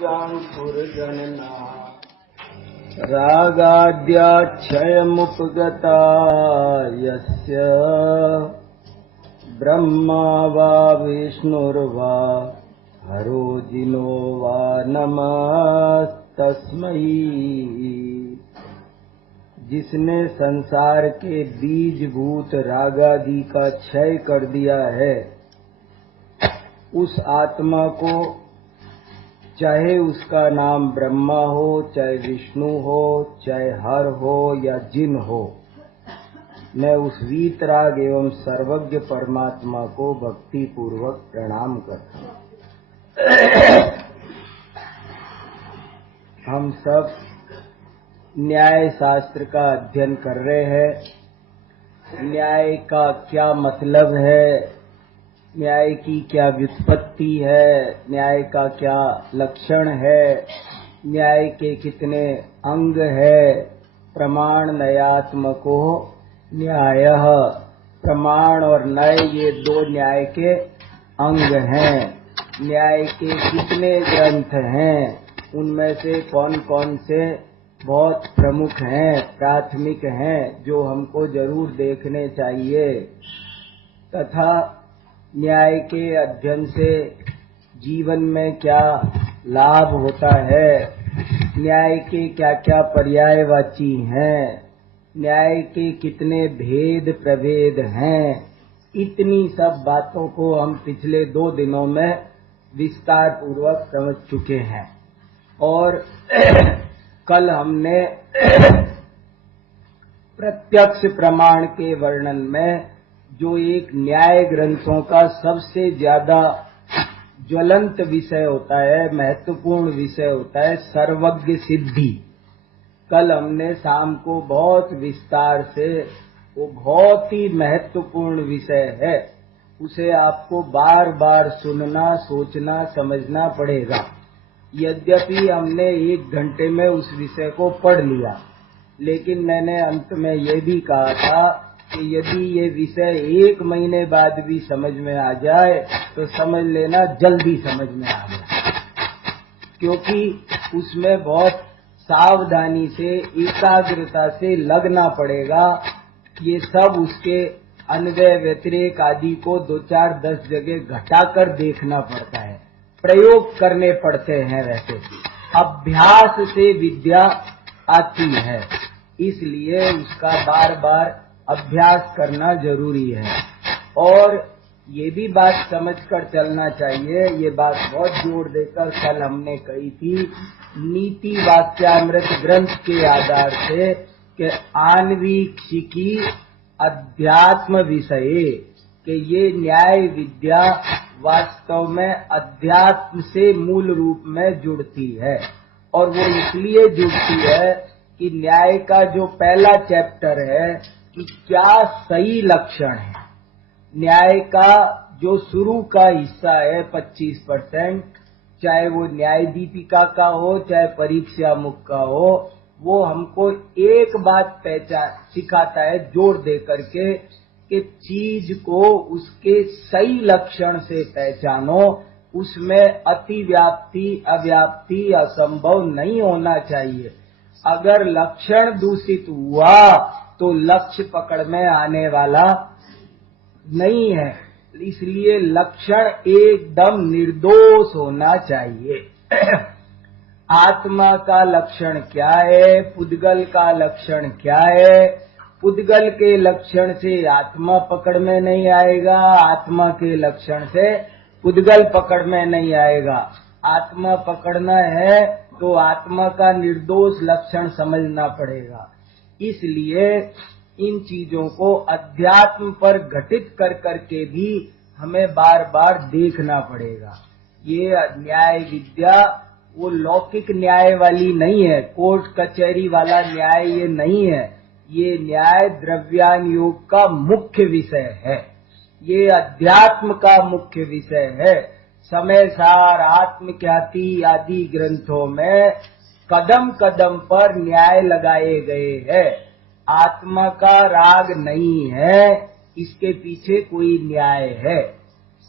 जाङ्कुर्गणना रागाद्याक्षयमुपगता यस्य ब्रह्मा वा विष्णुर्वा हरो जिनो वा नमस्तस्मै। जिसने संसार के बीजभूत रागादि का क्षय कर दिया है, उस आत्मा को, चाहे उसका नाम ब्रह्मा हो, चाहे विष्णु हो, चाहे हर हो या जिन हो, मैं उस वीतराग एवं सर्वज्ञ परमात्मा को भक्ति पूर्वक प्रणाम करता हूँ। हम सब न्याय शास्त्र का अध्ययन कर रहे हैं। न्याय का क्या मतलब है, न्याय की क्या व्युत्पत्ति है, न्याय का क्या लक्षण है, न्याय के कितने अंग है। प्रमाण नयात्मको न्यायः, प्रमाण और नय ये दो न्याय के अंग हैं। न्याय के कितने ग्रंथ हैं, उनमें से कौन कौन से बहुत प्रमुख हैं, प्राथमिक हैं, जो हमको जरूर देखने चाहिए। तथा न्याय के अध्ययन से जीवन में क्या लाभ होता है, न्याय के क्या क्या पर्यायवाची हैं, न्याय के कितने भेद प्रभेद हैं, इतनी सब बातों को हम पिछले 2 दिनों में विस्तार पूर्वक समझ चुके हैं। और कल हमने प्रत्यक्ष प्रमाण के वर्णन में जो एक न्याय ग्रंथों का सबसे ज्यादा ज्वलंत विषय होता है, महत्वपूर्ण विषय होता है, सर्वज्ञ सिद्धि। कल हमने शाम को बहुत विस्तार से, वो बहुत ही महत्वपूर्ण विषय है, उसे आपको बार बार सुनना, सोचना, समझना पड़ेगा। यद्यपि हमने 1 घंटे में उस विषय को पढ़ लिया, लेकिन मैंने अंत में ये भी कहा था कि यदि ये विषय 1 महीने बाद भी समझ में आ जाए तो समझ लेना जल्दी समझ में आ गया, क्योंकि उसमें बहुत सावधानी से, एकाग्रता से लगना पड़ेगा। ये सब उसके अन्वय व्यतिरेक आदि को 2-4-10 जगह घटाकर देखना पड़ता है, प्रयोग करने पड़ते हैं। वैसे अभ्यास से विद्या आती है, इसलिए उसका बार बार अभ्यास करना जरूरी है। और ये भी बात समझकर चलना चाहिए, ये बात बहुत जोर देकर कल हमने कही थी नीति वाक्यामृत ग्रंथ के आधार से कि आन्वीक्षिकी अध्यात्म विषये, कि ये न्याय विद्या वास्तव में अध्यात्म से मूल रूप में जुड़ती है। और वो इसलिए जुड़ती है कि न्याय का जो पहला चैप्टर है कि क्या सही लक्षण है, न्याय का जो शुरू का हिस्सा है 25%, चाहे वो न्याय दीपिका का हो, चाहे परीक्षा मुख का हो, वो हमको एक बात सिखाता है जोर दे करके कि चीज को उसके सही लक्षण से पहचानो, उसमें अतिव्याप्ति, अव्याप्ति, असंभव नहीं होना चाहिए। अगर लक्षण दूषित हुआ तो लक्ष्य पकड़ में आने वाला नहीं है, इसलिए लक्षण एकदम निर्दोष होना चाहिए। आत्मा का लक्षण क्या है, पुद्गल का लक्षण क्या है। पुद्गल के लक्षण से आत्मा पकड़ में नहीं आएगा, आत्मा के लक्षण से पुद्गल पकड़ में नहीं आएगा। आत्मा पकड़ना है तो आत्मा का निर्दोष लक्षण समझना पड़ेगा। इसलिए इन चीजों को अध्यात्म पर घटित कर करके भी हमें बार बार देखना पड़ेगा। ये न्याय विद्या वो लौकिक न्याय वाली नहीं है, कोर्ट कचहरी वाला न्याय ये नहीं है। ये न्याय द्रव्यान योग का मुख्य विषय है, ये अध्यात्म का मुख्य विषय है। समय सार, आत्मख्याति आदि ग्रंथों में कदम कदम पर न्याय लगाए गए हैं। आत्मा का राग नहीं है, इसके पीछे कोई न्याय है,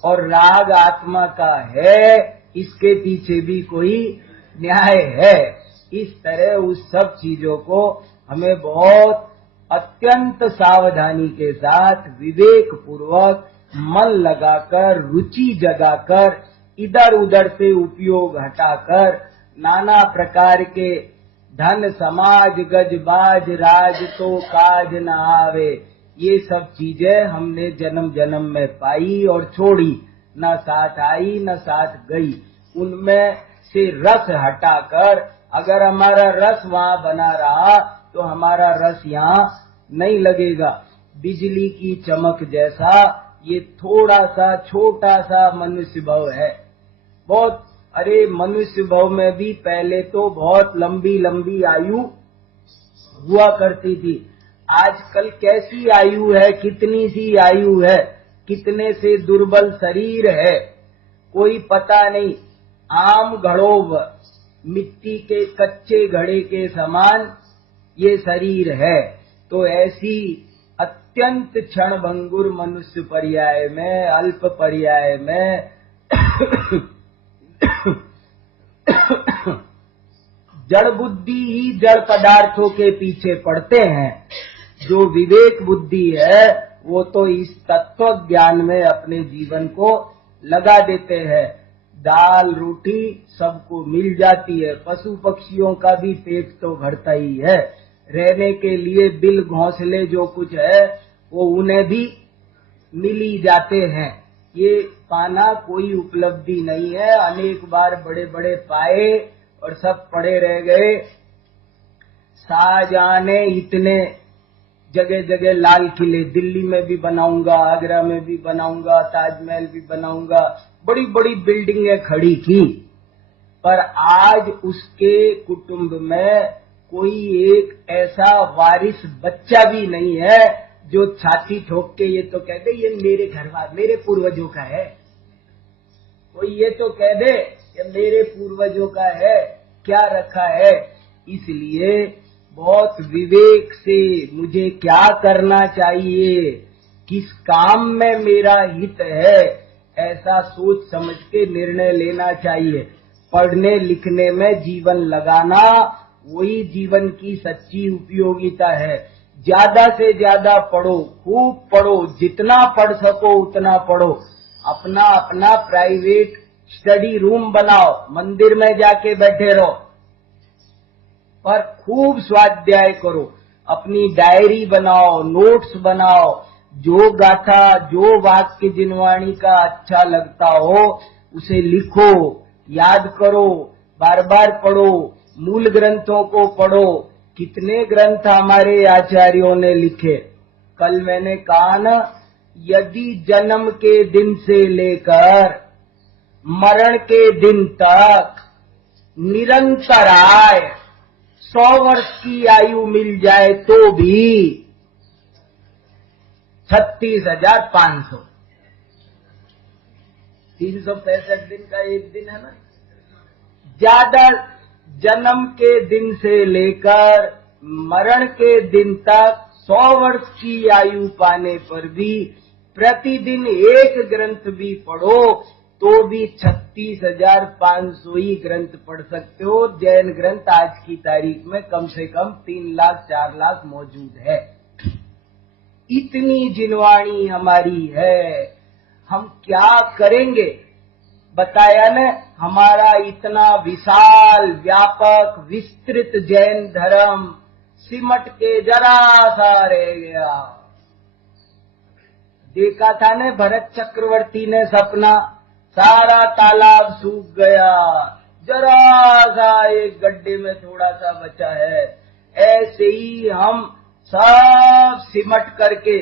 और राग आत्मा का है, इसके पीछे भी कोई न्याय है। इस तरह उस सब चीजों को हमें बहुत अत्यंत सावधानी के साथ विवेक पूर्वक मन लगाकर रुचि जगाकर इधर उधर से उपयोग हटाकर नाना प्रकार के धन समाज गजबाज राज तो काज न आवे, ये सब चीजें हमने जन्म जन्म में पाई और छोड़ी, न साथ आई न साथ गई। उनमें से रस हटाकर अगर हमारा रस वहां बना रहा तो हमारा रस यहाँ नहीं लगेगा। बिजली की चमक जैसा ये थोड़ा सा छोटा सा मनुष्य भव है। बहुत अरे मनुष्य भव में भी पहले तो बहुत लंबी लंबी आयु हुआ करती थी। आजकल कैसी आयु है, कितनी सी आयु है, कितने से दुर्बल शरीर है, कोई पता नहीं। आम घड़ों मिट्टी के कच्चे घड़े के समान ये शरीर है। तो ऐसी अत्यंत क्षणभंगुर मनुष्य पर्याय में, अल्प पर्याय में जड़ बुद्धि ही जड़ पदार्थों के पीछे पड़ते हैं। जो विवेक बुद्धि है वो तो इस तत्व ज्ञान में अपने जीवन को लगा देते हैं। दाल रोटी सबको मिल जाती है, पशु पक्षियों का भी पेट तो भरता ही है, रहने के लिए बिल घोंसले जो कुछ है वो उन्हें भी मिल ही जाते हैं। ये पाना कोई उपलब्धि नहीं है। अनेक बार बड़े बड़े पाए और सब पड़े रह गए। शाहजहां ने इतने जगह जगह लाल किले, दिल्ली में भी बनाऊंगा, आगरा में भी बनाऊंगा, ताजमहल भी बनाऊंगा, बड़ी बड़ी बिल्डिंगें खड़ी की, पर आज उसके कुटुंब में कोई एक ऐसा वारिस बच्चा भी नहीं है जो छाती ठोक के ये तो कह दे ये मेरे घरवाले मेरे पूर्वजों का है। कोई ये तो कह दे ये मेरे पूर्वजों का है, क्या रखा है। इसलिए बहुत विवेक से मुझे क्या करना चाहिए, किस काम में मेरा हित है, ऐसा सोच समझ के निर्णय लेना चाहिए। पढ़ने लिखने में जीवन लगाना वही जीवन की सच्ची उपयोगिता है। ज्यादा से ज्यादा पढ़ो, खूब पढ़ो, जितना पढ़ सको उतना पढ़ो। अपना अपना प्राइवेट स्टडी रूम बनाओ, मंदिर में जाके बैठे रहो, पर खूब स्वाध्याय करो। अपनी डायरी बनाओ, नोट्स बनाओ, जो गाथा जो वाक्य जिनवाणी का अच्छा लगता हो उसे लिखो, याद करो, बार बार पढ़ो, मूल ग्रंथों को पढ़ो। कितने ग्रंथ हमारे आचार्यों ने लिखे। कल मैंने कहा न, यदि जन्म के दिन से लेकर मरण के दिन तक निरंतर आए 100 वर्ष की आयु मिल जाए तो भी 36,500, 365 दिन का एक दिन है ना। ज्यादा जन्म के दिन से लेकर मरण के दिन तक 100 वर्ष की आयु पाने पर भी प्रतिदिन एक ग्रंथ भी पढ़ो तो भी 36,500 ही ग्रंथ पढ़ सकते हो। जैन ग्रंथ आज की तारीख में कम से कम 3 लाख 4 लाख मौजूद है। इतनी जिनवाणी हमारी है, हम क्या करेंगे बताया न। हमारा इतना विशाल व्यापक विस्तृत जैन धर्म सिमट के जरा सा रह गया। देखा था ने भरत चक्रवर्ती ने सपना, सारा तालाब सूख गया, जरा सा एक गड्ढे में थोड़ा सा बचा है। ऐसे ही हम सब सिमट करके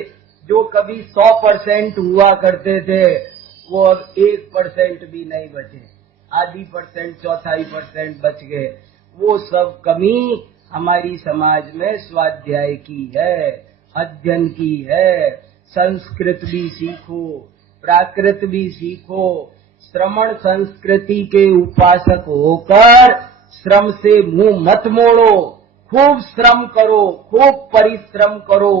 जो कभी 100% हुआ करते थे वो अब 1% भी नहीं बचे, आधी %, 1/4% बच गए। वो सब कमी हमारी समाज में स्वाध्याय की है, अध्ययन की है। संस्कृत भी सीखो, प्राकृत भी सीखो। श्रमण संस्कृति के उपासक होकर श्रम से मुंह मत मोड़ो, खूब श्रम करो, खूब परिश्रम करो।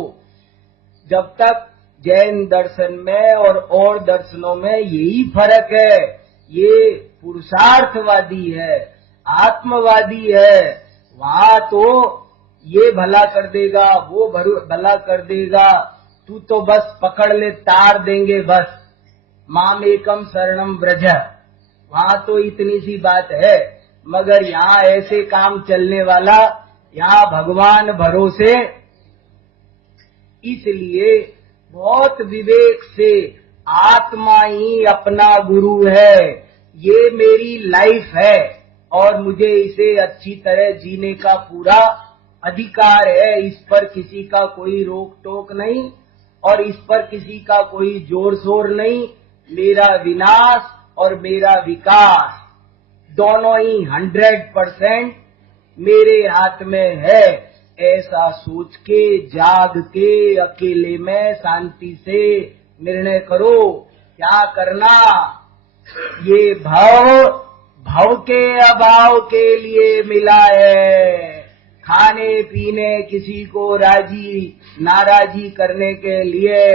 जब तक जैन दर्शन में और दर्शनों में यही फर्क है, ये पुरुषार्थवादी है। आत्मवादी है, वहां तो ये भला कर देगा, वो भला कर देगा, तू तो बस पकड़ ले, तार देंगे बस, माम एकम शरणम व्रज। वहां तो इतनी सी बात है, मगर यहाँ ऐसे काम चलने वाला, यहाँ भगवान भरोसे। इसलिए बहुत विवेक से आत्मा ही अपना गुरु है, ये मेरी लाइफ है और मुझे इसे अच्छी तरह जीने का पूरा अधिकार है। इस पर किसी का कोई रोक टोक नहीं और इस पर किसी का कोई जोर शोर नहीं। मेरा विनाश और मेरा विकास दोनों ही 100% मेरे हाथ में है। ऐसा सोच के, जाग के, अकेले में शांति से निर्णय करो क्या करना। ये भव के अभाव के लिए मिला है, खाने पीने किसी को नाराजी करने के लिए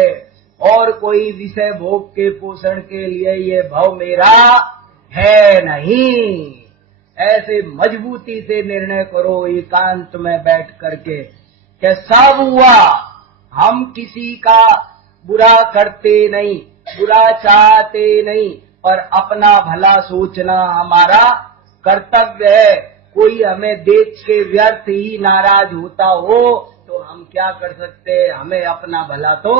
और कोई विषय भोग के पोषण के लिए ये भव मेरा है नहीं। ऐसे मजबूती से निर्णय करो एकांत में बैठ करके कि सब हुआ, हम किसी का बुरा करते नहीं, बुरा चाहते नहीं, पर अपना भला सोचना हमारा कर्तव्य है। कोई हमें देख के व्यर्थ ही नाराज होता हो तो हम क्या कर सकते हैं, हमें अपना भला तो।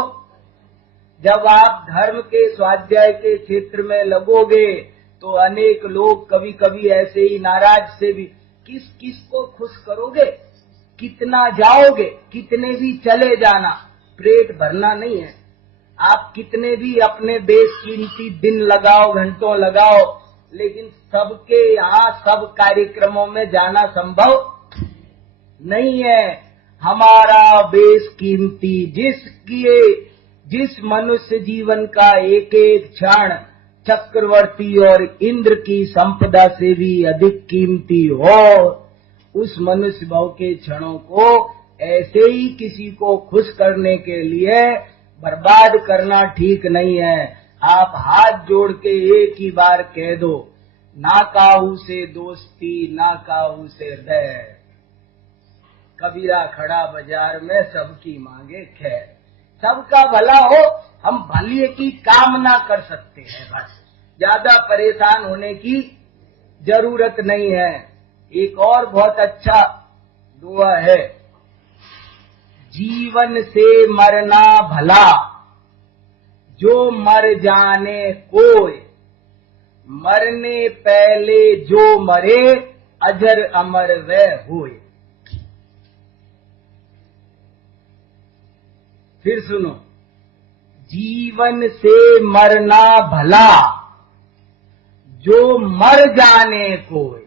जब आप धर्म के स्वाध्याय के क्षेत्र में लगोगे तो अनेक लोग कभी कभी ऐसे ही नाराज से भी, किस को खुश करोगे, कितना जाओगे, कितने भी चले जाना, पेट भरना नहीं है। आप कितने भी अपने बेशकीमती दिन लगाओ, घंटों लगाओ, लेकिन सबके यहाँ सब कार्यक्रमों में जाना संभव नहीं है। हमारा बेशकीमती जिस मनुष्य जीवन का एक एक क्षण चक्रवर्ती और इंद्र की संपदा से भी अधिक कीमती हो, उस मनुष्य भाव के क्षणों को ऐसे ही किसी को खुश करने के लिए बर्बाद करना ठीक नहीं है। आप हाथ जोड़ के एक ही बार कह दो, ना काहू से दोस्ती, ना काहू से बैर, कबीरा खड़ा बाजार में सबकी मांगे खैर। सबका भला हो, हम भले की कामना कर सकते हैं, बस ज्यादा परेशान होने की जरूरत नहीं है। एक और बहुत अच्छा दुआ है, जीवन से मरना भला, जो मर जाने कोय, मरने पहले जो मरे, अजर अमर वह होए। फिर सुनो, जीवन से मरना भला, जो मर जाने कोय।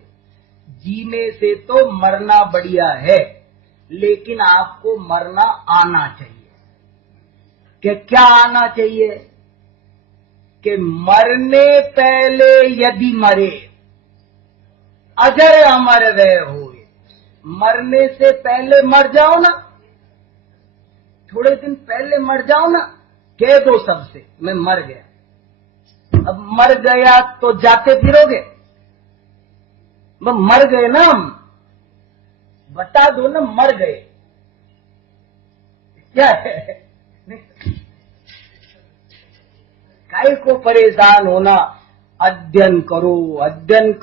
जीने से तो मरना बढ़िया है, लेकिन आपको मरना आना चाहिए। कि क्या आना चाहिए? कि मरने पहले यदि मरे, अजर अमर वह होए। मरने से पहले मर जाओ ना, थोड़े दिन पहले मर जाओ ना, कह दो सबसे मैं मर गया। अब मर गया तो जाते फिरोगे, वो मर गए ना, हम बता दो ना मर गए, क्या है? काय को परेशान होना। अध्ययन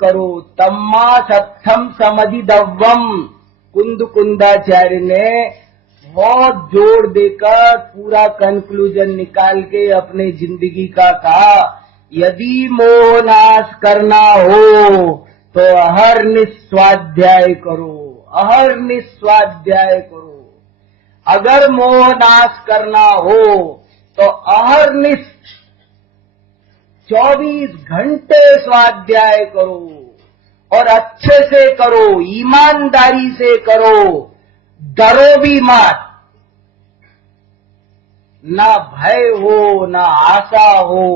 करो तम्मा सत्थम समधिदव्वम। कुंदाचार्य ने बहुत जोर देकर पूरा कंक्लूजन निकाल के अपने जिंदगी का कहा, यदि मोह नाश करना हो तो अहर्निश स्वाध्याय करो, अहर्निश स्वाध्याय करो। अगर मोह नाश करना हो तो अहर्निश 24 घंटे स्वाध्याय करो और अच्छे से करो, ईमानदारी से करो, डरो भी मत। न भय हो, न आशा हो,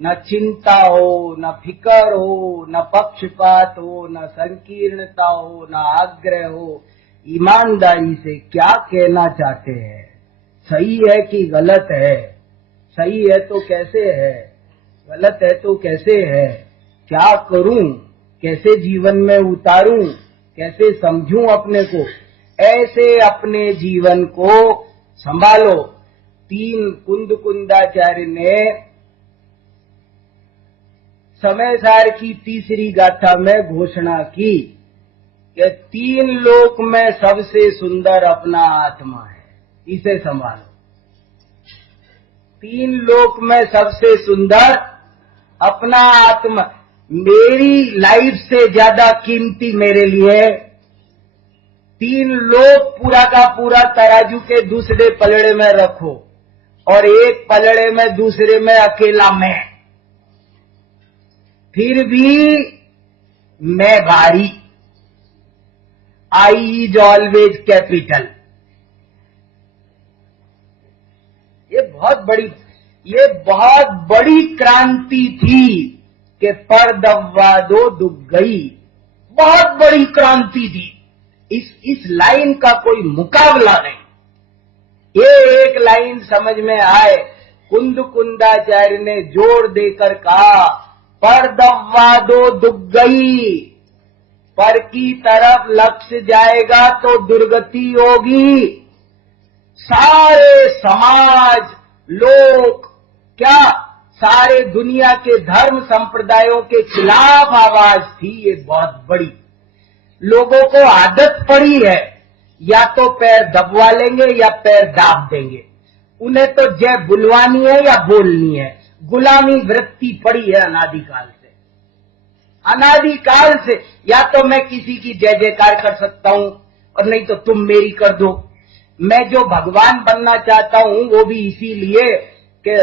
न चिंता हो, न फिकर हो, न पक्षपात हो, न संकीर्णता हो, न आग्रह हो। ईमानदारी से क्या कहना चाहते हैं, सही है कि गलत है, सही है तो कैसे है, गलत है तो कैसे है, क्या करूं, कैसे जीवन में उतारूं, कैसे समझूं अपने को, ऐसे अपने जीवन को संभालो। कुंदाचार्य ने समय सार की तीसरी गाथा में घोषणा की कि 3 लोक में सबसे सुंदर अपना आत्मा है, इसे संभालो। 3 लोक में सबसे सुंदर अपना आत्मा, मेरी लाइफ से ज्यादा कीमती मेरे लिए 3 लोक पूरा का पूरा तराजू के दूसरे पलड़े में रखो और एक पलड़े में दूसरे में अकेला मैं, फिर भी मैं भारी। I is always capital. ये बहुत बड़ी क्रांति थी कि पर दव्वा दो दुख गई। बहुत बड़ी क्रांति थी। इस लाइन का कोई मुकाबला नहीं। ये एक लाइन समझ में आए, कुंदाचार्य ने जोर देकर कहा, पर दव्वा दो दुख गई। पर की तरफ लक्ष्य जाएगा तो दुर्गति होगी। सारे समाज, लोग, क्या सारे दुनिया के धर्म संप्रदायों के खिलाफ आवाज थी। ये बहुत बड़ी, लोगों को आदत पड़ी है, या तो पैर दबवा लेंगे या पैर दाब देंगे। उन्हें तो जय बुलवानी है या बोलनी है। गुलामी वृत्ति पड़ी है अनादिकाल से। अनादिकाल से या तो मैं किसी की जय जयकार कर सकता हूं और नहीं तो तुम मेरी कर दो। मैं जो भगवान बनना चाहता हूं वो भी इसीलिए कि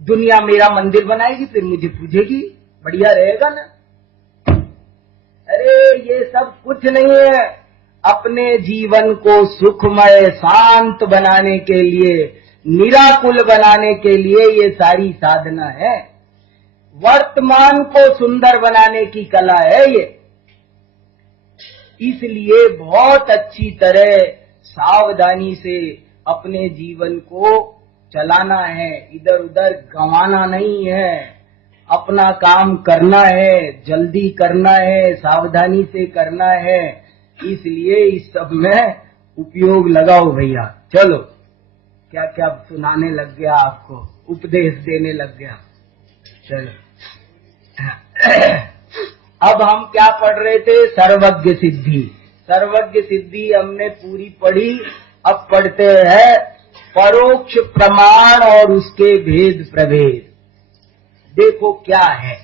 दुनिया मेरा मंदिर बनाएगी, फिर मुझे पूजेगी, बढ़िया रहेगा ना। अरे ये सब कुछ नहीं है। अपने जीवन को सुखमय शांत बनाने के लिए, निराकुल बनाने के लिए ये सारी साधना है। वर्तमान को सुंदर बनाने की कला है ये। इसलिए बहुत अच्छी तरह सावधानी से अपने जीवन को चलाना है, इधर उधर गंवाना नहीं है। अपना काम करना है, जल्दी करना है, सावधानी से करना है। इसलिए इस सब में उपयोग लगाओ भैया। चलो, क्या क्या सुनाने लग गया, आपको उपदेश देने लग गया। चलो अब हम क्या पढ़ रहे थे? सर्वज्ञ सिद्धि। सर्वज्ञ सिद्धि हमने पूरी पढ़ी। अब पढ़ते हैं परोक्ष प्रमाण और उसके भेद प्रभेद। देखो क्या है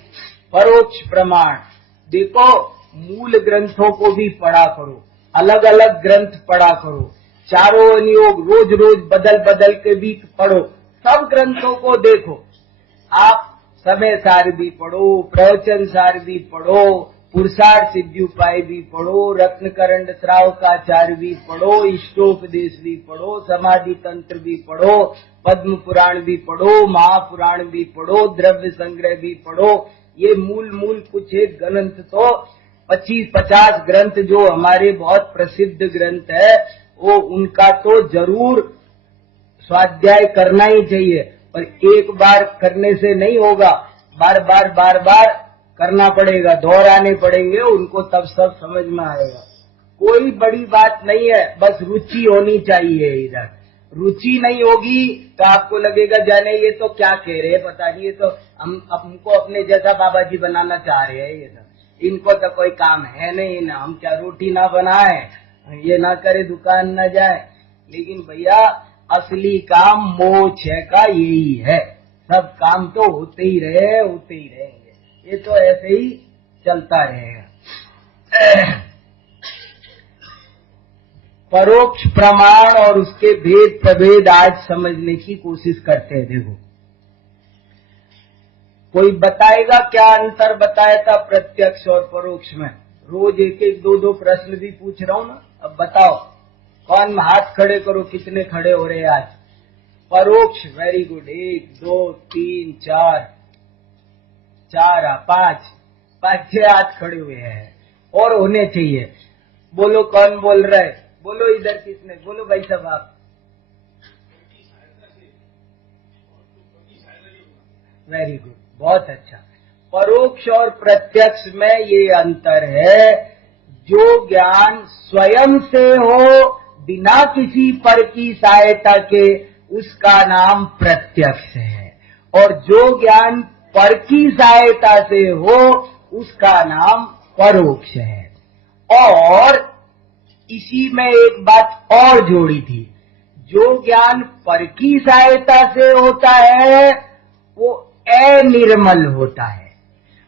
परोक्ष प्रमाण। देखो, मूल ग्रंथों को भी पढ़ा करो, अलग अलग ग्रंथ पढ़ा करो, चारों अनुयोग रोज रोज बदल बदल के भी पढ़ो। सब ग्रंथों को देखो। आप समय सार भी पढ़ो, प्रवचन सार भी पढ़ो, पुरुषार्थ सिद्धि उपाय भी पढ़ो, रत्नकरंड श्रावकाचार्य भी पढ़ो, इष्टोपदेश भी पढ़ो, समाधि तंत्र भी पढ़ो, पद्म पुराण भी पढ़ो, महापुराण भी पढ़ो, द्रव्य संग्रह भी पढ़ो। ये मूल कुछ एक ग्रंथ तो 25-50 ग्रंथ जो हमारे बहुत प्रसिद्ध ग्रंथ है, वो उनका तो जरूर स्वाध्याय करना ही चाहिए। पर एक बार करने से नहीं होगा, बार बार करना पड़ेगा, दोहराने पड़ेंगे उनको, तब सब समझ में आएगा। कोई बड़ी बात नहीं है, बस रुचि होनी चाहिए। इधर रुचि नहीं होगी तो आपको लगेगा जाने ये तो क्या कह रहे हैं, पता नहीं, ये तो हमको अपने जैसा बाबा जी बनाना चाह रहे हैं। ये सब इनको तो कोई काम है नहीं ना, हम क्या रोटी ना बनाए, ये ना करे, दुकान ना जाए। लेकिन भैया असली काम मोक्ष का यही है। सब काम तो होते ही रहेंगे। ये तो ऐसे ही चलता रहेगा। परोक्ष प्रमाण और उसके भेद प्रभेद आज समझने की कोशिश करते हैं। देखो, कोई बताएगा क्या अंतर बताया था प्रत्यक्ष और परोक्ष में? रोज एक एक दो प्रश्न भी पूछ रहा हूं ना। अब बताओ, कौन हाथ खड़े करो, कितने खड़े हो रहे आज? परोक्ष, वेरी गुड। 1 2 3 4 5 6 हाथ खड़े हुए हैं और होने चाहिए। बोलो कौन बोल रहा है? बोलो इधर किसने? बोलो भाई साहब आप। वेरी गुड, बहुत अच्छा। परोक्ष और प्रत्यक्ष में ये अंतर है। जो ज्ञान स्वयं से हो बिना किसी पर की सहायता के, उसका नाम प्रत्यक्ष है, और जो ज्ञान पर की सहायता से हो उसका नाम परोक्ष है। और इसी में एक बात और जोड़ी थी, जो ज्ञान पर की सहायता से होता है वो अनिर्मल होता है,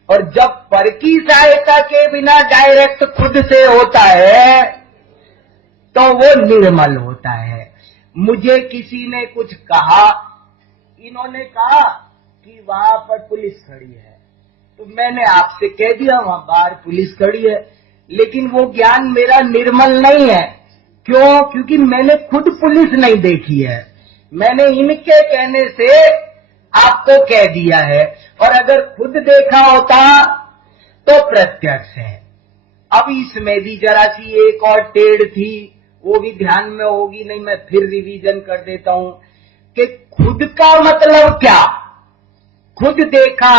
और जब पर की सहायता के बिना डायरेक्ट खुद से होता है तो वो निर्मल होता है। मुझे किसी ने कुछ कहा, इन्होंने कहा कि वहां पर पुलिस खड़ी है, तो मैंने आपसे कह दिया वहां बाहर पुलिस खड़ी है, लेकिन वो ज्ञान मेरा निर्मल नहीं है। क्यों? क्योंकि मैंने खुद पुलिस नहीं देखी है, मैंने इनके कहने से आपको कह दिया है, और अगर खुद देखा होता तो प्रत्यक्ष है। अब इसमें भी जरा सी एक और टेढ़ थी, वो भी ध्यान में होगी नहीं, मैं फिर रिवीजन कर देता हूं कि खुद का मतलब क्या, खुद देखा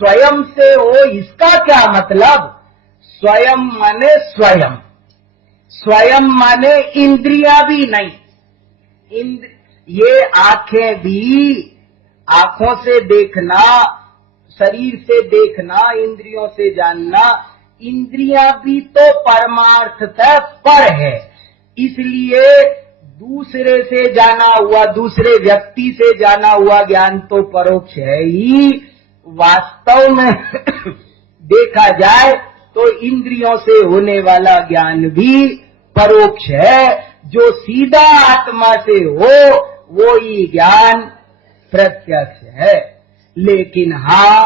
स्वयं से हो, इसका क्या मतलब? स्वयं माने स्वयं, स्वयं माने इंद्रियां भी नहीं, ये आंखें भी, आंखों से देखना, शरीर से देखना, इंद्रियों से जानना, इंद्रियां भी तो परमार्थतः पर है। इसलिए दूसरे से जाना हुआ, दूसरे व्यक्ति से जाना हुआ ज्ञान तो परोक्ष है ही। वास्तव में देखा जाए तो इंद्रियों से होने वाला ज्ञान भी परोक्ष है। जो सीधा आत्मा से हो वो ही ज्ञान प्रत्यक्ष है। लेकिन हाँ,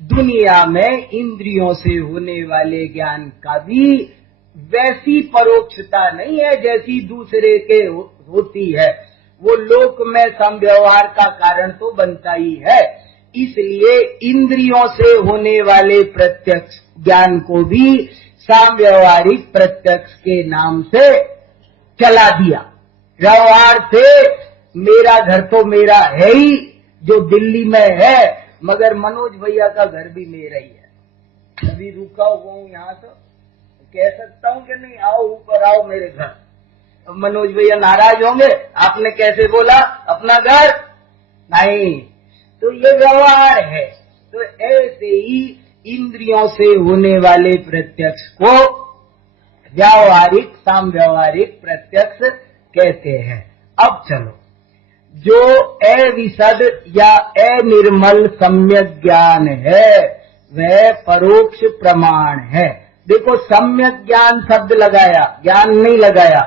दुनिया में इंद्रियों से होने वाले ज्ञान का भी वैसी परोक्षता नहीं है जैसी दूसरे के होती है। वो लोक में समव्यवहार का कारण तो बनता ही है। इसलिए इंद्रियों से होने वाले प्रत्यक्ष ज्ञान को भी सामव्यवहारिक प्रत्यक्ष के नाम से चला दिया। व्यवहार से मेरा घर तो मेरा है ही, जो दिल्ली में है, मगर मनोज भैया का घर भी मेरा ही है। अभी रुका हुआ हूँ यहाँ, तो कह सकता हूँ कि नहीं, आओ ऊपर आओ मेरे घर। अब मनोज भैया नाराज होंगे, आपने कैसे बोला अपना घर? नहीं, तो ये व्यवहार है। तो ऐसे ही इंद्रियों से होने वाले प्रत्यक्ष को व्यावहारिक सामव्यवहारिक प्रत्यक्ष कहते हैं। अब चलो, जो अविशद या अनिर्मल सम्यक ज्ञान है वह परोक्ष प्रमाण है। देखो, सम्यक ज्ञान शब्द लगाया, ज्ञान नहीं लगाया।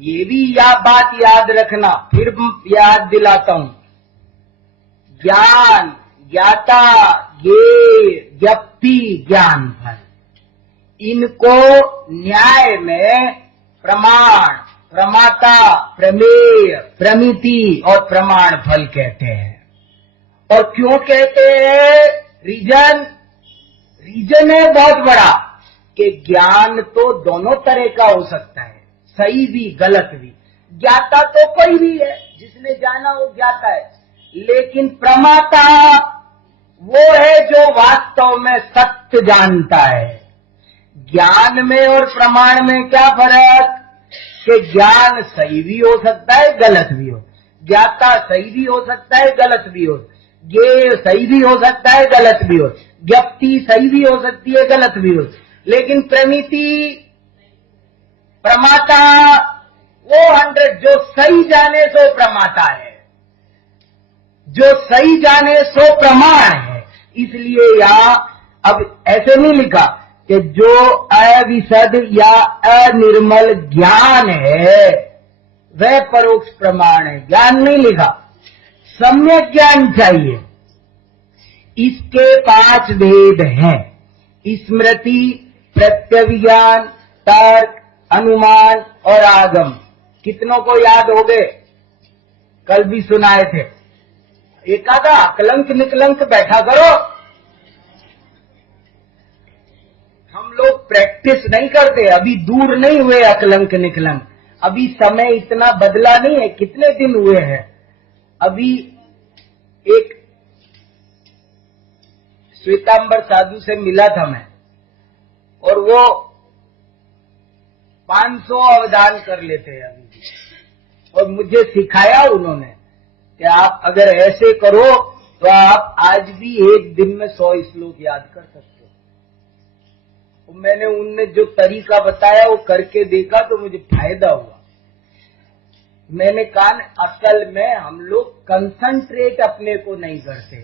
ये भी बात याद रखना, फिर याद दिलाता हूं। ज्ञान, ज्ञाता, ये व्यक्ति, ज्ञान फल, इनको न्याय में प्रमाण, प्रमाता, प्रमेय, प्रमिति और प्रमाण फल कहते हैं। और क्यों कहते हैं? रीजन है बहुत बड़ा कि ज्ञान तो दोनों तरह का हो सकता है, सही भी गलत भी। ज्ञाता तो कोई भी है, जिसने जाना वो ज्ञाता है, लेकिन प्रमाता वो है जो वास्तव में सत्य जानता है। ज्ञान में और प्रमाण में क्या फर्क? कि ज्ञान सही भी हो सकता है, गलत भी हो, ज्ञाता सही भी हो सकता है, गलत भी हो, ये सही भी हो सकता है, गलत भी हो, ज्ञप्ति सही भी हो सकती है, गलत भी हो। लेकिन प्रमिति, प्रमाता वो 100, जो सही जाने सो प्रमाता है, जो सही जाने सो प्रमाण है। इसलिए यहां अब ऐसे नहीं लिखा कि जो अविशद या अनिर्मल ज्ञान है वह परोक्ष प्रमाण है, ज्ञान नहीं लिखा, सम्यक ज्ञान चाहिए। इसके 5 भेद हैं: स्मृति, प्रत्यभिज्ञान, तर्क, अनुमान और आगम। कितनों को याद हो गए? कल भी सुनाए थे। एकादा अकलंक निकलंक बैठा करो। हम लोग प्रैक्टिस नहीं करते, अभी दूर नहीं हुए अकलंक निकलंक, अभी समय इतना बदला नहीं है। कितने दिन हुए हैं? अभी एक श्वेतांबर साधु से मिला था मैं, और वो 500 अवदान कर लेते हैं अभी भी, और मुझे सिखाया उन्होंने कि आप अगर ऐसे करो तो आप आज भी एक दिन में 100 श्लोक याद कर सकते हो। तो मैंने उनने जो तरीका बताया वो करके देखा तो मुझे फायदा हुआ। मैंने कहा असल में हम लोग कंसंट्रेट अपने को नहीं करते,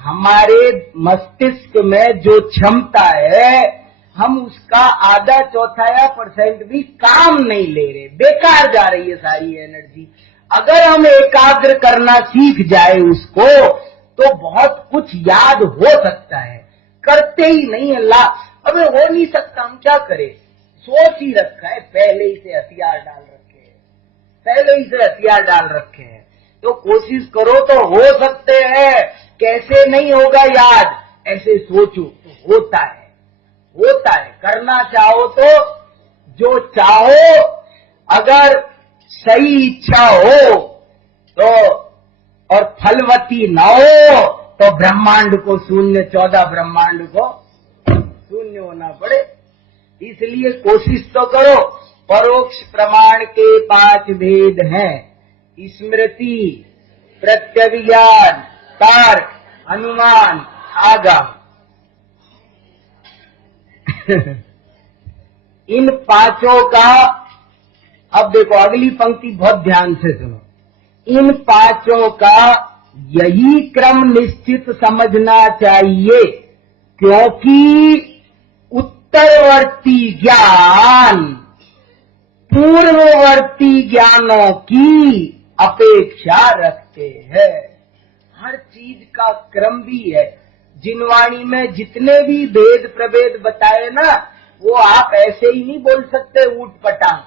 हमारे मस्तिष्क में जो क्षमता है हम उसका आधा चौथाया % भी काम नहीं ले रहे, बेकार जा रही है सारी एनर्जी। अगर हम एकाग्र करना सीख जाए उसको तो बहुत कुछ याद हो सकता है, करते ही नहीं अल्लाह। अब हो नहीं सकता, हम क्या करें, सोच ही रखा है, पहले ही से हथियार डाल रखे हैं, तो कोशिश करो तो हो सकते हैं। कैसे नहीं होगा याद, ऐसे सोचो तो होता है। करना चाहो तो जो चाहो, अगर सही इच्छा हो तो, और फलवती न हो तो ब्रह्मांड को शून्य, 14 ब्रह्मांड को शून्य होना पड़े। इसलिए कोशिश तो करो। परोक्ष प्रमाण के 5 भेद हैं, स्मृति, प्रत्यभिज्ञान, तर्क, अनुमान, आगम। इन 5 का, अब देखो अगली पंक्ति बहुत ध्यान से सुनो, इन 5 का यही क्रम निश्चित समझना चाहिए, क्योंकि उत्तरवर्ती ज्ञान पूर्ववर्ती ज्ञानों की अपेक्षा रखते हैं। हर चीज का क्रम भी है। जिनवाणी में जितने भी भेद प्रभेद बताए ना, वो आप ऐसे ही नहीं बोल सकते ऊट पटांग।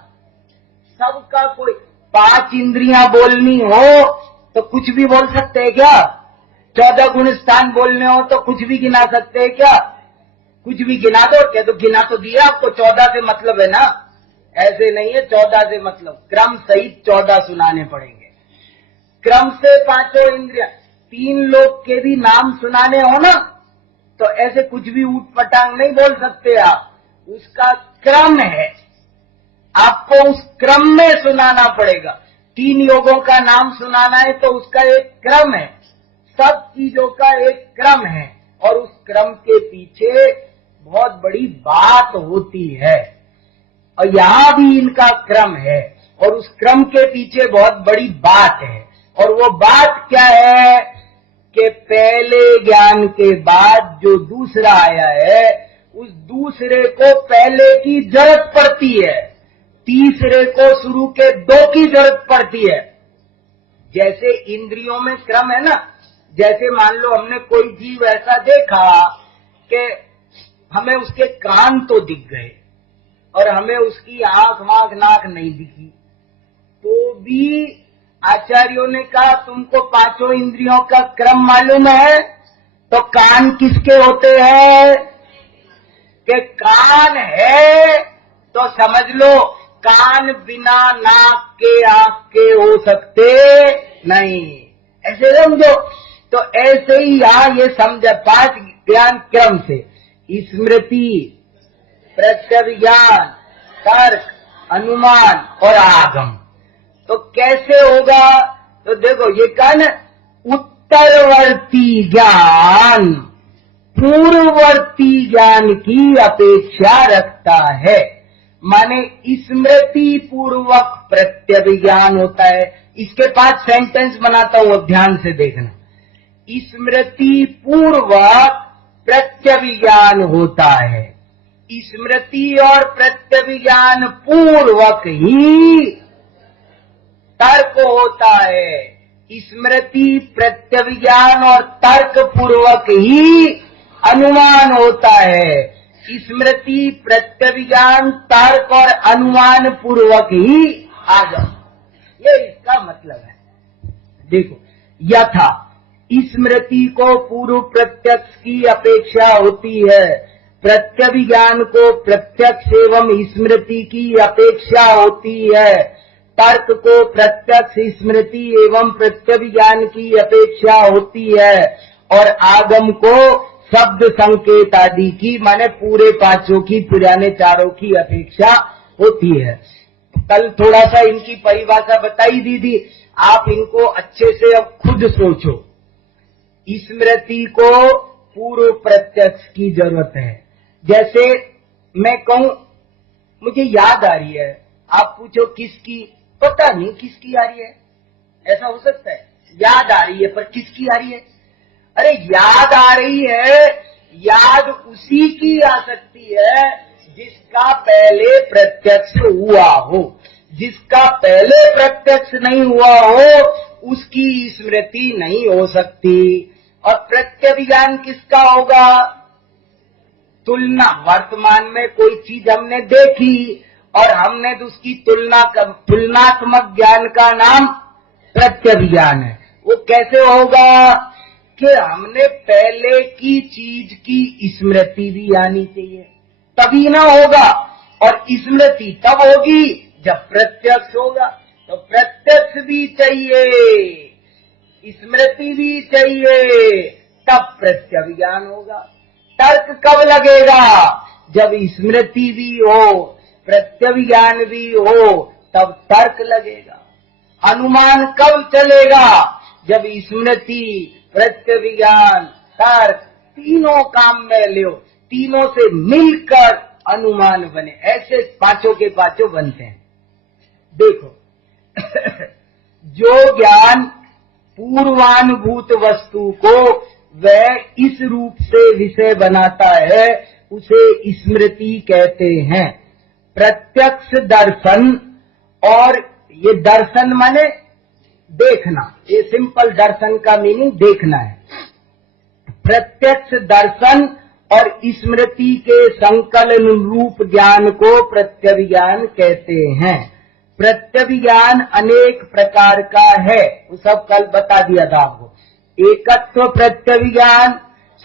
सबका कोई 5 इंद्रियां बोलनी हो तो कुछ भी बोल सकते हैं क्या? 14 गुण स्थान बोलने हो तो कुछ भी गिना सकते हैं क्या? कुछ भी गिना दो क्या? तो गिना तो दिया आपको, 14 से मतलब है ना, ऐसे नहीं है 14 से मतलब, क्रम सहित 14 सुनाने पड़ेंगे। क्रम से 5 इंद्रियां, 3 लोग के भी नाम सुनाने हो ना, तो ऐसे कुछ भी ऊट पटांग नहीं बोल सकते आप, उसका क्रम है, आपको उस क्रम में सुनाना पड़ेगा। 3 योगों का नाम सुनाना है तो उसका एक क्रम है, सब चीजों का एक क्रम है, और उस क्रम के पीछे बहुत बड़ी बात होती है, और यहाँ भी इनका क्रम है, और उस क्रम के पीछे बहुत बड़ी बात है। और वो बात क्या है कि पहले ज्ञान के बाद जो दूसरा आया है, उस दूसरे को पहले की जरूरत पड़ती है, तीसरे को शुरू के 2 की जरूरत पड़ती है। जैसे इंद्रियों में क्रम है ना, जैसे मान लो हमने कोई जीव ऐसा देखा कि हमें उसके कान तो दिख गए और हमें उसकी आंख वाँख नाक नहीं दिखी, तो भी आचार्यों ने कहा तुमको 5 इंद्रियों का क्रम मालूम है? तो कान किसके होते हैं? कि कान है तो समझ लो कान बिना नाक के आंख के हो सकते नहीं, ऐसे समझो। तो ऐसे ही यहाँ ये समझा 5 ज्ञान क्रम से, स्मृति, प्रत्यभिज्ञान, तर्क, अनुमान और आगम। तो कैसे होगा? तो देखो ये कहा ना, उत्तरवर्ती ज्ञान पूर्ववर्ती ज्ञान की अपेक्षा रखता है, माने स्मृति पूर्वक प्रत्यभिज्ञान होता है। इसके 5 सेंटेंस बनाता हूं, अब ध्यान से देखना। स्मृति पूर्वक प्रत्यभिज्ञान होता है, स्मृति और प्रत्यभिज्ञान पूर्वक ही तर्क होता है, स्मृति प्रत्यभिज्ञान और तर्क पूर्वक ही अनुमान होता है, स्मृति प्रत्यभिज्ञान तर्क और अनुमान पूर्वक ही आगम। ये इसका मतलब है। देखो, यथा स्मृति को पूर्व प्रत्यक्ष की अपेक्षा होती है, प्रत्यभिज्ञान को प्रत्यक्ष एवं स्मृति की अपेक्षा होती है, तर्क को प्रत्यक्ष स्मृति एवं प्रत्यभिज्ञान की अपेक्षा होती है, और आगम को शब्द संकेत आदि की, माने पूरे पांचों की, पुराने चारों की अपेक्षा होती है। कल थोड़ा सा इनकी परिभाषा बताई दीदी, आप इनको अच्छे से अब खुद सोचो। स्मृति को पूर्व प्रत्यक्ष की जरूरत है। जैसे मैं कहूं मुझे याद आ रही है, आप पूछो किसकी, पता नहीं किसकी आ रही है, ऐसा हो सकता है। याद आ रही है पर किसकी आ रही है? अरे याद आ रही है, याद उसी की आ सकती है जिसका पहले प्रत्यक्ष हुआ हो। जिसका पहले प्रत्यक्ष नहीं हुआ हो उसकी स्मृति नहीं हो सकती। और प्रत्यभिज्ञान किसका होगा? तुलना, वर्तमान में कोई चीज हमने देखी और हमने तो उसकी तुलनात्मक ज्ञान का नाम प्रत्यभिज्ञान है। वो कैसे होगा कि हमने पहले की चीज की स्मृति भी आनी चाहिए, तभी ना होगा। और स्मृति तब होगी जब प्रत्यक्ष होगा। तो प्रत्यक्ष भी चाहिए, स्मृति भी चाहिए, तब प्रत्यभिज्ञान होगा। तर्क कब लगेगा? जब स्मृति भी हो, प्रत्यभिज्ञान भी हो, तब तर्क लगेगा। अनुमान कब चलेगा? जब स्मृति, प्रत्यभिज्ञान, तर्क तीनों काम में लो, तीनों से मिलकर अनुमान बने। ऐसे पांचों के पांचों बनते हैं। देखो जो ज्ञान पूर्वानुभूत वस्तु को वह इस रूप से विषय बनाता है उसे स्मृति कहते हैं। प्रत्यक्ष दर्शन, और ये दर्शन माने देखना, ये सिंपल दर्शन का मीनिंग देखना है। प्रत्यक्ष दर्शन और स्मृति के संकलन रूप ज्ञान को प्रत्यभिज्ञान कहते हैं। प्रत्यभिज्ञान अनेक प्रकार का है, वो सब कल बता दिया था आपको। एकत्व प्रत्यभिज्ञान,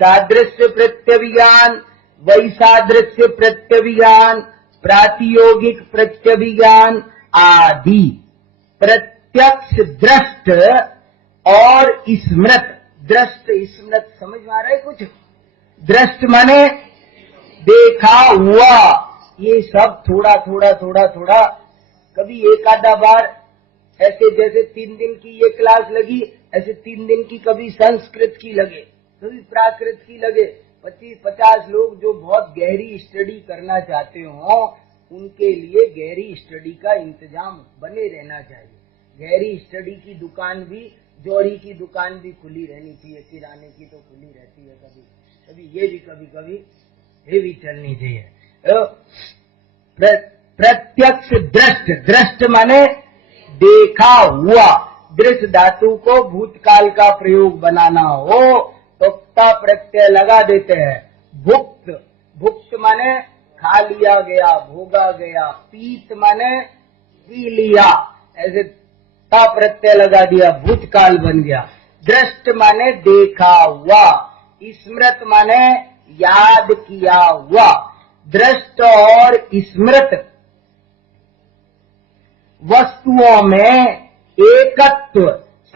सादृश्य प्रत्यभिज्ञान, वैसादृश्य प्रत्यभिज्ञान, प्रातियोगिक प्रत्यभिज्ञान आदि। प्रत्यक्ष दृष्ट और स्मृत, दृष्ट स्मृत समझ में आ रहा है कुछ? दृष्ट माने देखा हुआ, ये सब थोड़ा थोड़ा थोड़ा थोड़ा, कभी एक आधा बार ऐसे, जैसे 3 दिन की ये क्लास लगी, ऐसे 3 दिन की कभी संस्कृत की लगे, कभी प्राकृत की लगे। 25-50 लोग जो बहुत गहरी स्टडी करना चाहते हो उनके लिए गहरी स्टडी का इंतजाम बने रहना चाहिए। गहरी स्टडी की दुकान भी, जौहरी की दुकान भी खुली रहनी चाहिए, किराने की तो खुली रहती है, कभी कभी ये भी, कभी कभी ये भी चलनी चाहिए। प्रत्यक्ष दृष्ट, दृष्ट माने देखा हुआ। दृश्य धातु को भूतकाल का प्रयोग बनाना हो तो ता प्रत्यय लगा देते हैं। भुक्त, भुक्त माने खा लिया गया, भोगा गया। पीत माने पी लिया, ऐसे ता प्रत्यय लगा दिया, भूतकाल बन गया। दृष्ट माने देखा हुआ, स्मृत माने याद किया हुआ। दृष्ट और स्मृत वस्तुओं में एकत्व,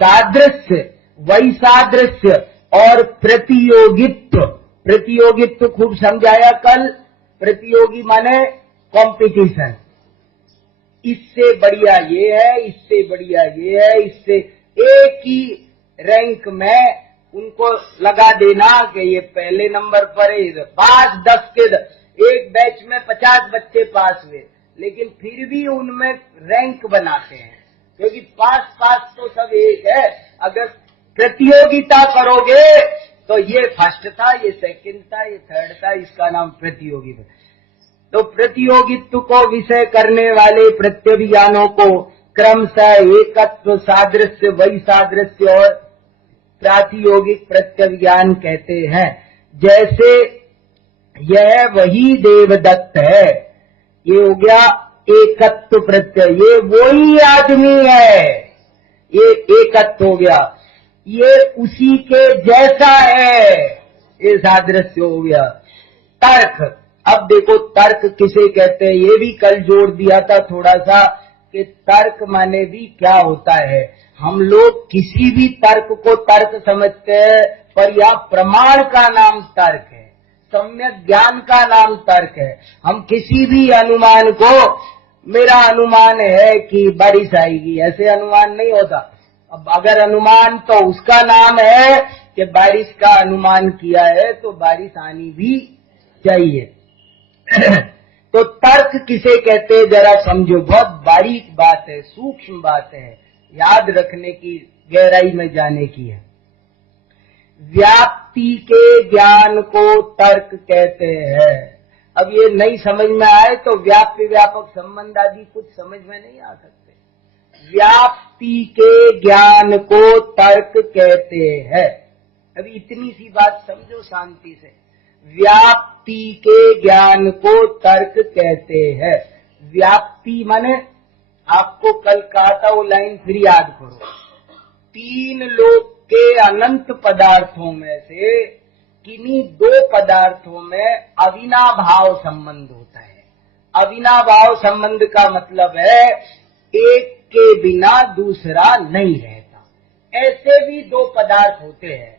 सादृश्य, वैसादृश्य और प्रतियोगित्व। प्रतियोगित्व खूब समझाया कल। प्रतियोगी माने कंपटीशन, इससे बढ़िया ये है, इससे बढ़िया ये है, इससे एक ही रैंक में उनको लगा देना कि ये पहले नंबर पर है। 5-10 के एक बैच में 50 बच्चे पास हुए, लेकिन फिर भी उनमें रैंक बनाते हैं, क्योंकि पास तो सब एक है। अगर प्रतियोगिता करोगे तो ये फर्स्ट था, ये सेकंड था, ये थर्ड था, इसका नाम प्रतियोगी था। तो प्रतियोगित्व को विषय करने वाले प्रत्यभिज्ञानों को क्रमशः एकत्व, सादृश्य, वैसादृश्य और प्रातियोगिक प्रत्यभिज्ञान कहते हैं। जैसे यह वही देवदत्त है, ये हो गया एकत्व प्रत्यय, ये वही आदमी है, ये एकत्व हो गया। ये उसी के जैसा है, ये सादृश्य हो गया। तर्क, अब देखो तर्क किसे कहते हैं, ये भी कल जोड़ दिया था थोड़ा सा कि तर्क माने भी क्या होता है। हम लोग किसी भी तर्क को तर्क समझते हैं पर यह प्रमाण का नाम तर्क है, सम्यक ज्ञान का नाम तर्क है। हम किसी भी अनुमान को, मेरा अनुमान है कि बारिश आएगी, ऐसे अनुमान नहीं होता। अब अगर अनुमान तो उसका नाम है कि बारिश का अनुमान किया है तो बारिश आनी भी चाहिए। तो तर्क किसे कहते हैं जरा समझो, बहुत बारीक बात है, सूक्ष्म बात है, याद रखने की, गहराई में जाने की है। व्याप्ति के ज्ञान को तर्क कहते हैं। अब ये नहीं समझ में आए तो व्याप्य व्यापक संबंध आदि कुछ समझ में नहीं आ सकते। व्याप्ति के ज्ञान को तर्क कहते हैं। अभी इतनी सी बात समझो शांति से, व्याप्ति के ज्ञान को तर्क कहते हैं। व्याप्ति माने, आपको कल कहा था वो लाइन फिर याद करो, तीन लोक के अनंत पदार्थों में से किन्हीं दो पदार्थों में अविनाभाव संबंध होता है। अविनाभाव संबंध का मतलब है एक के बिना दूसरा नहीं रहता। ऐसे भी दो पदार्थ होते हैं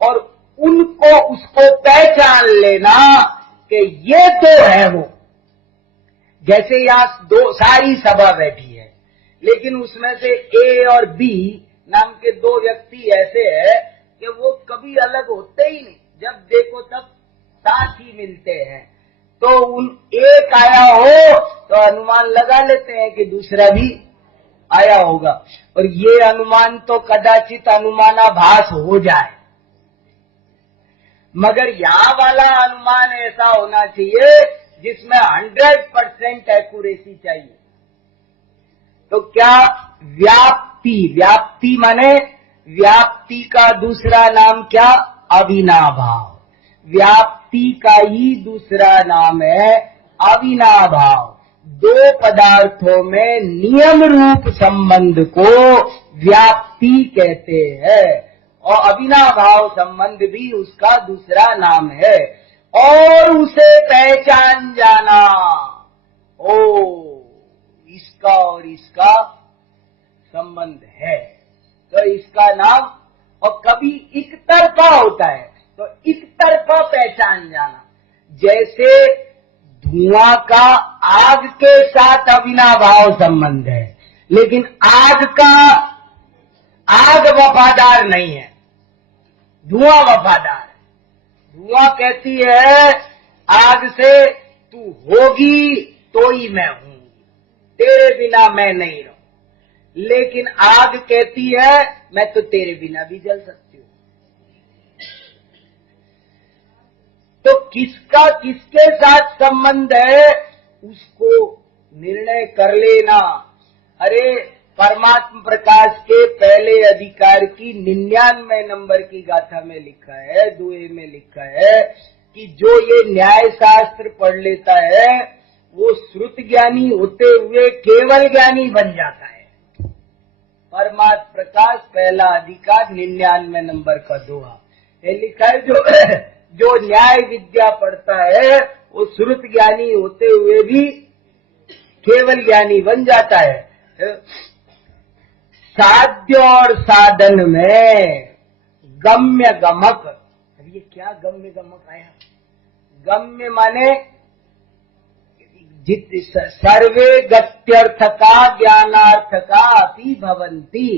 और उनको, उसको पहचान लेना कि ये तो है वो। जैसे यहाँ दो सारी सभा बैठी है, लेकिन उसमें से ए और बी नाम के दो व्यक्ति ऐसे हैं कि वो कभी अलग होते ही नहीं, जब देखो तब साथ ही मिलते हैं। तो उन एक आया हो तो अनुमान लगा लेते हैं कि दूसरा भी आया होगा, और ये अनुमान तो कदाचित अनुमानाभास हो जाए, मगर यहाँ वाला अनुमान ऐसा होना चाहिए जिसमें 100% एक्यूरेसी चाहिए। तो क्या व्याप्ति, व्याप्ति माने व्याप्ति का दूसरा नाम क्या? अविनाभाव। व्याप्ति का ही दूसरा नाम है अविनाभाव। दो पदार्थों में नियम रूप संबंध को व्याप्ति कहते हैं और अविनाभाव संबंध भी उसका दूसरा नाम है। और उसे पहचान जाना, ओ इसका और इसका संबंध है, तो इसका नाम, और कभी एक तरफा होता है तो एक तरफा पहचान जाना। जैसे धुआं का आग के साथ अविनाभाव संबंध है, लेकिन आग वफादार नहीं है, धुआं वफादार है। धुआं कहती है आग से, तू होगी तो ही मैं हूंगी, तेरे बिना मैं नहीं रहूं। लेकिन आग कहती है मैं तो तेरे बिना भी जल सकती हूँ। तो किसका किसके साथ संबंध है उसको निर्णय कर लेना। अरे परमात्म प्रकाश के पहले अधिकार की 99 नंबर की गाथा में लिखा है, दुए में लिखा है कि जो ये न्याय शास्त्र पढ़ लेता है वो श्रुत ज्ञानी होते हुए केवल ज्ञानी बन जाता है। परमात्म प्रकाश पहला अधिकार 99 नंबर का दोहा ये लिखा है, जो न्याय विद्या पढ़ता है वो श्रुत ज्ञानी होते हुए भी केवल ज्ञानी बन जाता है। साध्य और साधन में गम्य गमक, अब ये क्या गम्य गमक आया? गम्य माने सर्वे गत्यर्थ का ज्ञानार्थ का अपि भवंती।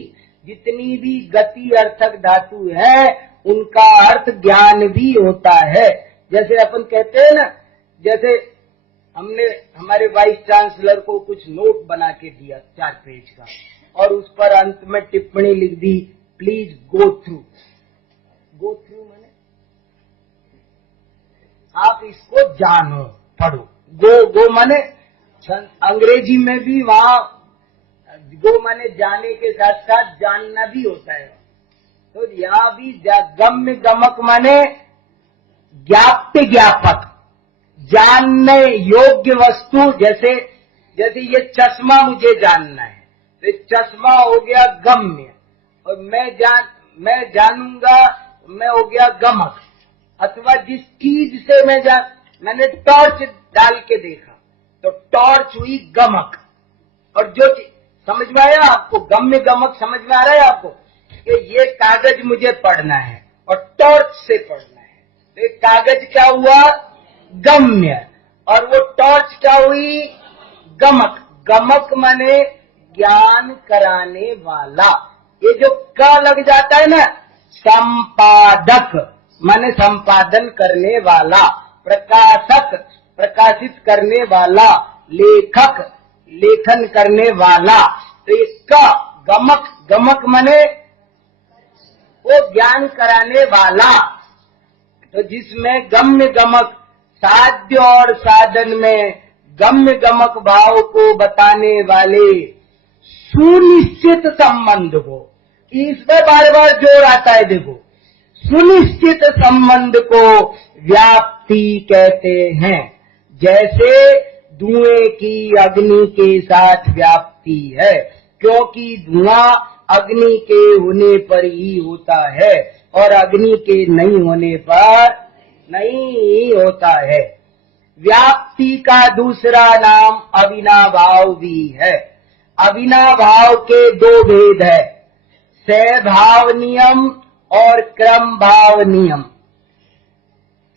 जितनी भी गति अर्थक धातु है उनका अर्थ ज्ञान भी होता है। जैसे अपन कहते हैं ना, जैसे हमने हमारे वाइस चांसलर को कुछ नोट बना के दिया 4 पेज का और उस पर अंत में टिप्पणी लिख दी, please go through. Go through माने आप इसको जानो, पढ़ो। गो माने अंग्रेजी में भी वहां गो माने जाने के साथ साथ जानना भी होता है। तो यहाँ भी गम्य गमक माने ज्ञाप्य ज्ञापक, जानने योग्य वस्तु। जैसे ये चश्मा मुझे जानना है तो चश्मा हो गया गम्य, और मैं जानूंगा मैं हो गया गमक। अथवा जिस चीज से मैंने टॉर्च डाल के देखा तो टॉर्च हुई गमक। और जो समझ में आया आपको? गम्य गमक समझ में आ रहा है आपको कि ये कागज मुझे पढ़ना है और टॉर्च से पढ़ना है। तो एक कागज क्या हुआ? गम्य, और वो टॉर्च क्या हुई? गमक। गमक माने ज्ञान कराने वाला। ये जो क लग जाता है ना, संपादक माने संपादन करने वाला, प्रकाशक प्रकाशित करने वाला, लेखक लेखन करने वाला। तो ये क गमक, गमक माने वो ज्ञान कराने वाला। तो जिसमें गम्य गमक, साध्य और साधन में गम्य गमक भाव को बताने वाले सुनिश्चित संबंध को, इसमें बार बार जोर आता है। देखो, सुनिश्चित संबंध को व्याप्ति कहते हैं। जैसे धुएं की अग्नि के साथ व्याप्ति है, क्योंकि धुआं अग्नि के होने पर ही होता है और अग्नि के नहीं होने पर नहीं होता है। व्याप्ति का दूसरा नाम अविनाभाव भी है। अविनाभाव के दो भेद है, सहभाव नियम और क्रम भाव नियम।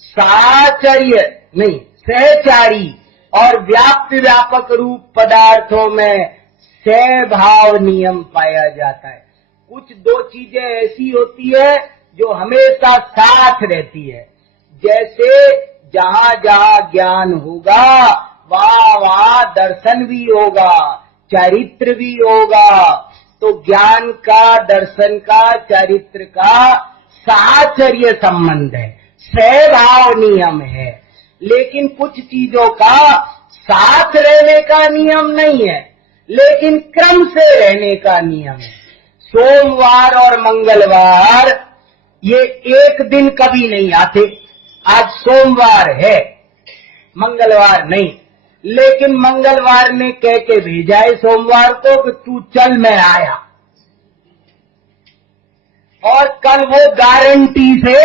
साचर्य नहीं, सहचारी और व्याप्त व्यापक रूप पदार्थों में सहभाव नियम पाया जाता है। कुछ दो चीजें ऐसी होती है जो हमेशा साथ रहती है। जैसे जहाँ जहाँ ज्ञान होगा वहाँ वहाँ दर्शन भी होगा, चरित्र भी होगा। तो ज्ञान का, दर्शन का, चरित्र का साचर्य संबंध है, सहभाव नियम है। लेकिन कुछ चीजों का साथ रहने का नियम नहीं है, लेकिन क्रम से रहने का नियम है। सोमवार और मंगलवार ये एक दिन कभी नहीं आते। आज सोमवार है, मंगलवार नहीं, लेकिन मंगलवार ने कह के भेजा है सोमवार को कि तू चल, मैं आया। और कल वो गारंटी से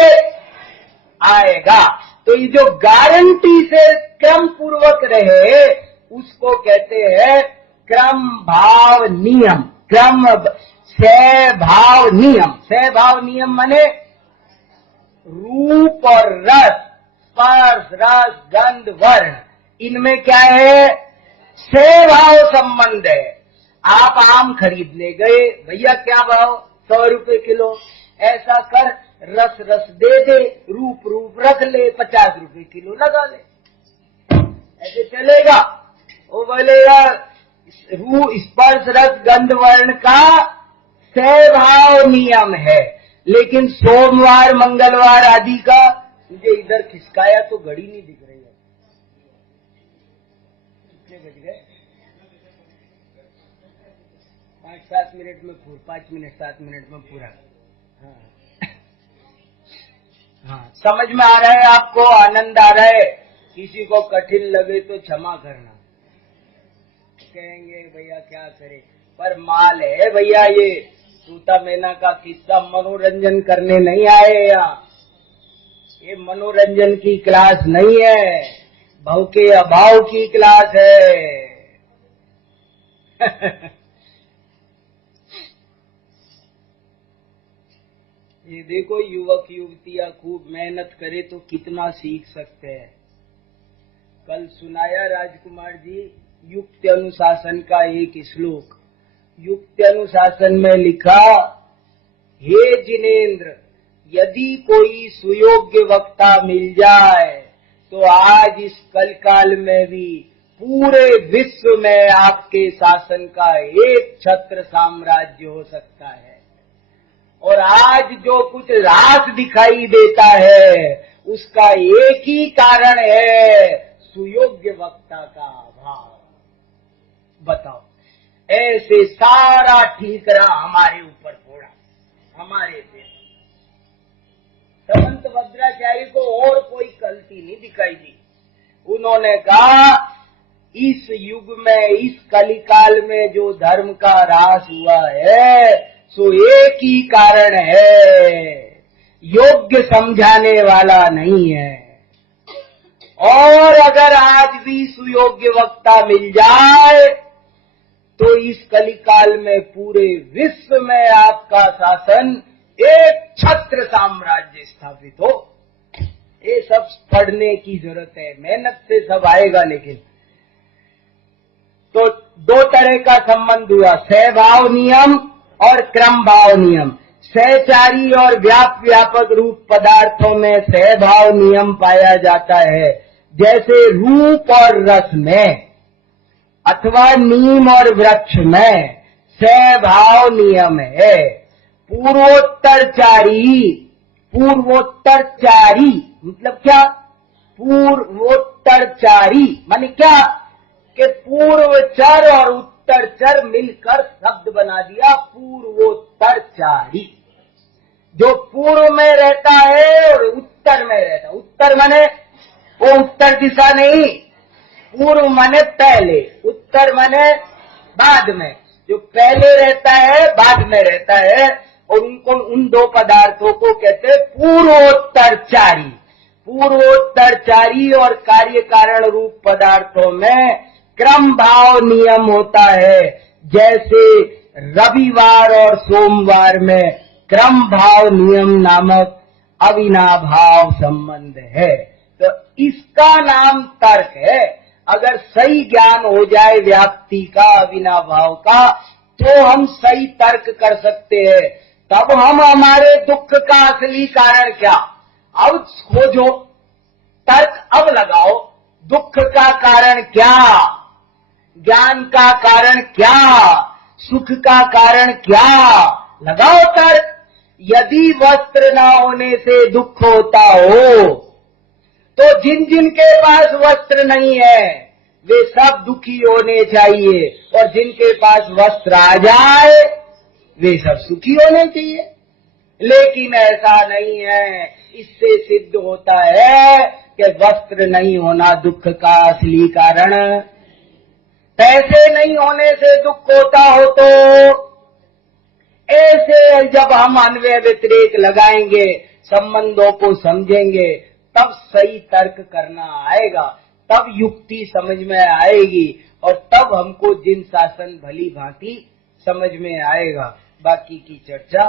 आएगा। तो ये जो गारंटी से क्रम पूर्वक रहे उसको कहते हैं क्रम भाव नियम। क्रम सहभाव नियम। सहभाव नियम माने रूप और रस, स्पर्श, रस, गंध, वर्ण, इनमें क्या है? सहभाव संबंध है। आप आम खरीदने गए, भैया क्या भाव? 100 रुपए किलो। ऐसा कर, रस रस दे दे, रूप रूप रख ले, 50 रुपए किलो लगा ले। ऐसे चलेगा? वो बोलेगा स्पर्श, रस, गंध, वर्ण का सहभाव नियम है। लेकिन सोमवार, मंगलवार आदि का मुझे इधर खिसकाया तो घड़ी नहीं दिख रही है। कितने बज गए? 5-7 मिनट में पूरा, 5 मिनट 7 मिनट में पूरा। हाँ, समझ में आ रहा है आपको? आनंद आ रहा है? किसी को कठिन लगे तो क्षमा करना। कहेंगे भैया क्या करे, पर माल है भैया। ये तूता मैना का किस्सा मनोरंजन करने नहीं आए यहाँ। ये मनोरंजन की क्लास नहीं है, भाव के अभाव की क्लास है। ये देखो, युवक युवतियां खूब मेहनत करे तो कितना सीख सकते हैं। कल सुनाया राजकुमार जी युक्त अनुशासन का एक श्लोक। युक्त अनुशासन में लिखा, हे जिनेंद्र, यदि कोई सुयोग्य वक्ता मिल जाए तो आज इस कलकाल में भी पूरे विश्व में आपके शासन का एक छत्र साम्राज्य हो सकता है। और आज जो कुछ रास दिखाई देता है उसका एक ही कारण है, सुयोग्य वक्ता का अभाव। बताओ, ऐसे सारा ठीकरा हमारे ऊपर फोड़ा, हमारे पे। समंत भद्राचार्य को और कोई गलती नहीं दिखाई दी। उन्होंने कहा, इस युग में, इस कलिकाल में जो धर्म का ह्रास हुआ है सो एक ही कारण है, योग्य समझाने वाला नहीं है। और अगर आज भी सुयोग्य वक्ता मिल जाए तो इस कलिकाल में पूरे विश्व में आपका शासन एक छत्र साम्राज्य स्थापित हो। ये सब पढ़ने की जरूरत है, मेहनत से सब आएगा। लेकिन तो दो तरह का संबंध हुआ, सहभाव नियम और क्रम भाव नियम। सहचारी और व्यापक रूप पदार्थों में सहभाव नियम पाया जाता है, जैसे रूप और रस में, अथवा नीम और वृक्ष में सहभाव नियम है। पूर्वोत्तरचारी मतलब क्या? पूर्वोत्तरचारी माने क्या कि पूर्वचर और उत्तरचर मिलकर शब्द बना दिया पूर्वोत्तरचारी। जो पूर्व में रहता है और उत्तर में रहता है। उत्तर माने वो उत्तर दिशा नहीं, पूर्व माने पहले, उत्तर माने बाद में। जो पहले रहता है बाद में रहता है, और उनको उन दो पदार्थों को कहते हैं पूर्वोत्तरचारी। पूर्वोत्तरचारी और कार्य कारण रूप पदार्थों में क्रम भाव नियम होता है, जैसे रविवार और सोमवार में क्रम भाव नियम नामक अविनाभाव संबंध है। तो इसका नाम तर्क है। अगर सही ज्ञान हो जाए व्याप्ति का, अविनाभाव का, तो हम सही तर्क कर सकते हैं। तब हम हमारे दुख का असली कारण क्या, अब खोजो, तर्क अब लगाओ। दुख का कारण क्या, ज्ञान का कारण क्या, सुख का कारण क्या, लगाओ तर्क। यदि वस्त्र न होने से दुख होता हो, तो जिन जिन के पास वस्त्र नहीं है वे सब दुखी होने चाहिए, और जिनके पास वस्त्र आ जाए वे सब सुखी होने चाहिए। लेकिन ऐसा नहीं है। इससे सिद्ध होता है कि वस्त्र नहीं होना दुख का असली कारण। पैसे नहीं होने से दुख होता हो, तो ऐसे जब हम अन्वय व्यतिरेक लगाएंगे, संबंधों को समझेंगे, तब सही तर्क करना आएगा, तब युक्ति समझ में आएगी, और तब हमको जिन शासन भली भांति समझ में आएगा। बाकी की चर्चा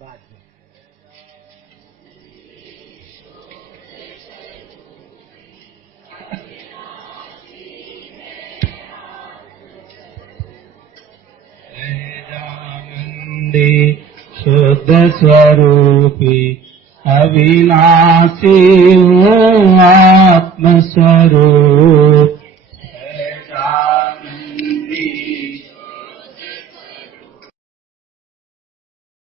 बाद में। शुद्ध स्वरूपी अविनाशी हूँ आत्म स्वरूप